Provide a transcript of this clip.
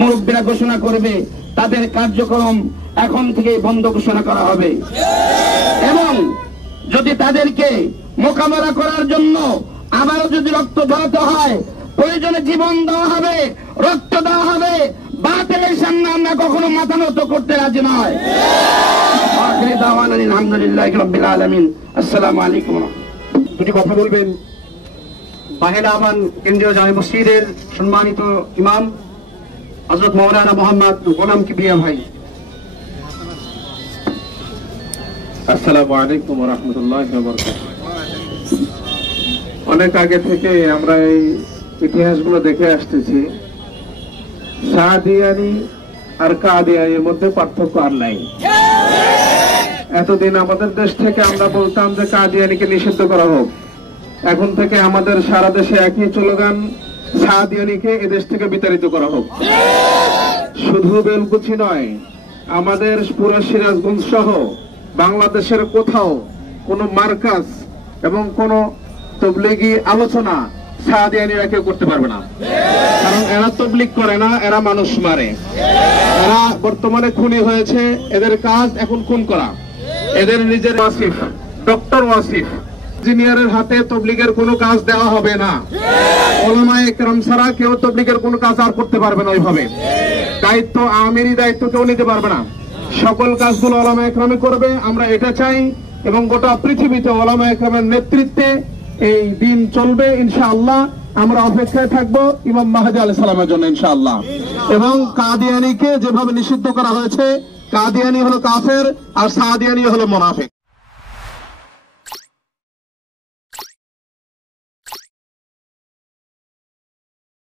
মুরব্বীরা ঘোষণা করবে, তাদের কার্যক্রম এখন থেকে বন্ধ ঘোষণা করা হবে। এবং যদি তাদেরকে মোকাবেলা করার জন্য আবারও যদি রক্ত ঝরাতে হয়, প্রয়োজনে জীবন দেওয়া হবে, রক্ত দেওয়া হবে, বাতিলের সামনে আমরা কখনো মাথা নত করতে রাজি নয়। আলহামদুলিল্লাহি রাব্বিল আলামিন। আসসালামু আলাইকুম। দুটি কথা বলবেন বাহেলা আমান কেন্দ্রীয় জামে মসজিদের সম্মানিত ইমাম হযরত মাওলানা মোহাম্মদ গোলাম কিবরিয়া ভাই। আসসালামু আলাইকুম ওয়া রাহমাতুল্লাহি ওয়া বারাকাতুহু। অনেক আগে থেকে আমরা এই ইতিহাসগুলো দেখে আসতেছি, সাদিয়ানি আর কাদিয়ানির মধ্যে পার্থক্য আর নাই। এতদিন আমাদের দেশ থেকে আমরা বলতাম যে কাদিয়ানিকে নিষিদ্ধ করা হোক, এখন থেকে আমাদের সারা দেশে একই স্লোগান, সাদিয়ানিকে এদেশ থেকে বিতাড়িত করা হোক। শুধু বেলকুচি নয়, আমাদের পুরো সিরাজগঞ্জ সহ বাংলাদেশের কোথাও কোনো মার্কাজ এবং কোনো তবলিগি আলোচনা সাদিয়ানিরা কেউ করতে পারবে না। কারণ এরা তবলিগ করে না, এরা মানুষ মারে। এরা বর্তমানে খুনি হয়েছে, এদের কাজ এখন খুন করা। এদের নিজের ওয়াসিফ, ডক্টর ওয়াসিফ ইঞ্জিনিয়ারের হাতে তবলিগের কোনো কাজ দেওয়া হবে না। উলামায়ে কেরাম ছাড়া কেউ তবলিগের কোনো কাজ আর করতে পারবে না। ওইভাবে দায়িত্ব, আমিরি দায়িত্ব কেউ নিতে পারবে না। সকল কাজগুলো উলামায়ে কেরামই করবে, আমরা এটা চাই। এবং গোটা পৃথিবীতে উলামায়ে কেরামের নেতৃত্বে এই দিন চলবে ইনশাআল্লাহ। আমরা অপেক্ষায় থাকবো ইমাম মাহদী আলাইহিস সালামের জন্য ইনশাআল্লাহ। এবং কাদিয়ানিকে যেভাবে নিষিদ্ধ করা হয়েছে, কাদিয়ানি হলো কাফের আর সাদিয়ানি হলো মুনাফিক।